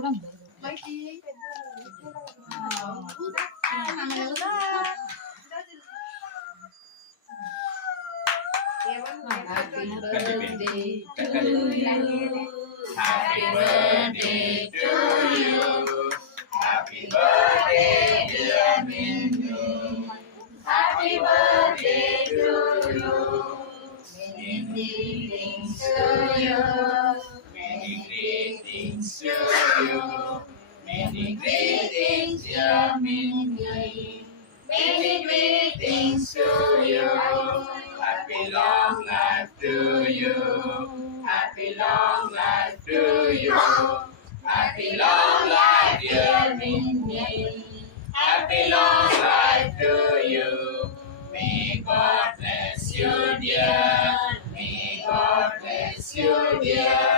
Happy birthday to you. Happy birthday to you. Happy birthday, dear Minnie. Happy birthday to you. Many greetings to you. Many greetings to you. Many greetings, dear Minnie. Many greetings to you. Happy long life to you. Happy long life to you. Happy long life, dear Minnie. Happy long life to you. May God bless you, dear. May God bless you, dear.